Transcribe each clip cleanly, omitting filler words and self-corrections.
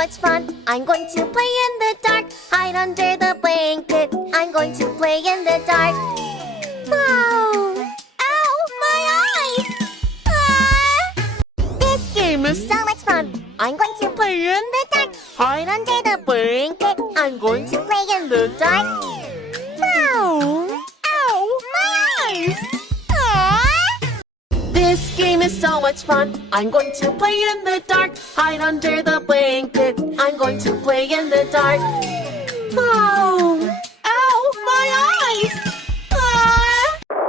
much fun. I'm going to play in the dark, hide under the blanket. I'm going to play in the dark. Wow! Ow! My eyes! This game is so much fun. I'm going to play in the dark, hide under the blanket. I'm going to play in the dark. Wow! Ow! My eyes! This game is so much fun. I'm going to play in the dark, hide under the blanket. I'm going to play in the dark. Wow! Ow! My eyes!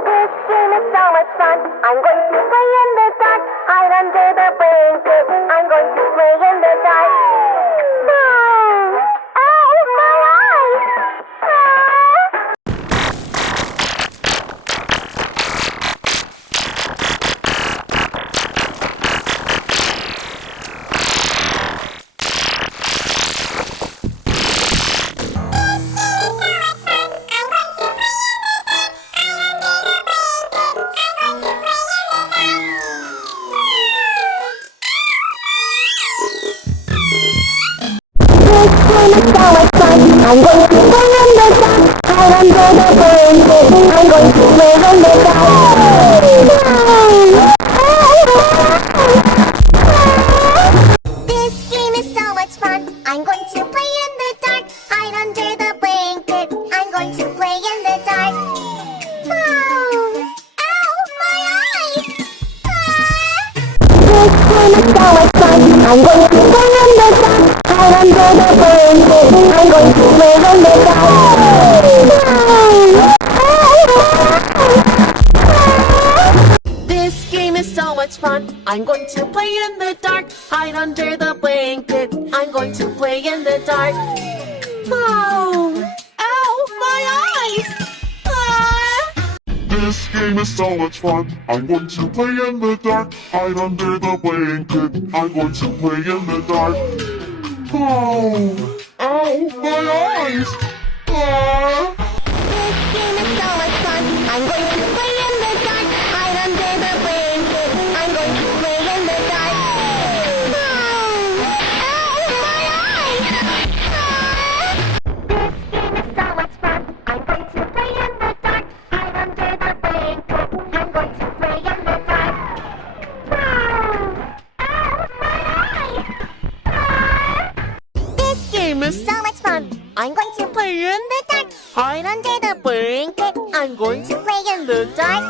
This game is so much fun. I'm going to play in the dark, hide under the blanket. I'm going to play in the dark. Wow! Ow! My eyes! I'm going to play in the dark, hide under the blanket. I'm going to play in the dark. This game is so much fun. I'm going to play in the dark, hide under the blanket. I'm going to play in the dark. Wow! Ow! My eyes! This game is so much fun. I'm going to play in the dark, hide under the blanket. I'm going to play in the dark. This game is so much fun. I'm going to play in the dark, hide under the blanket. I'm going to play in the dark. Wow! Ow! My eyes! This game is so much fun. I'm going to play in the dark, hide under the blanket. I'm going to play in the dark. Oh, ow, my eyes! This game is so much fun. I'm going to play in the dark, hide under the blanket. I'm going to play in the dark. Ow, my eyes! This game is so much fun. I'm going to play in the dark, hide under the blanket. I'm going to play in the dark. Ow, my eyes! This game is so much fun. I'm going to play in the dark, hide under the blanket. I'm going to play in the dark.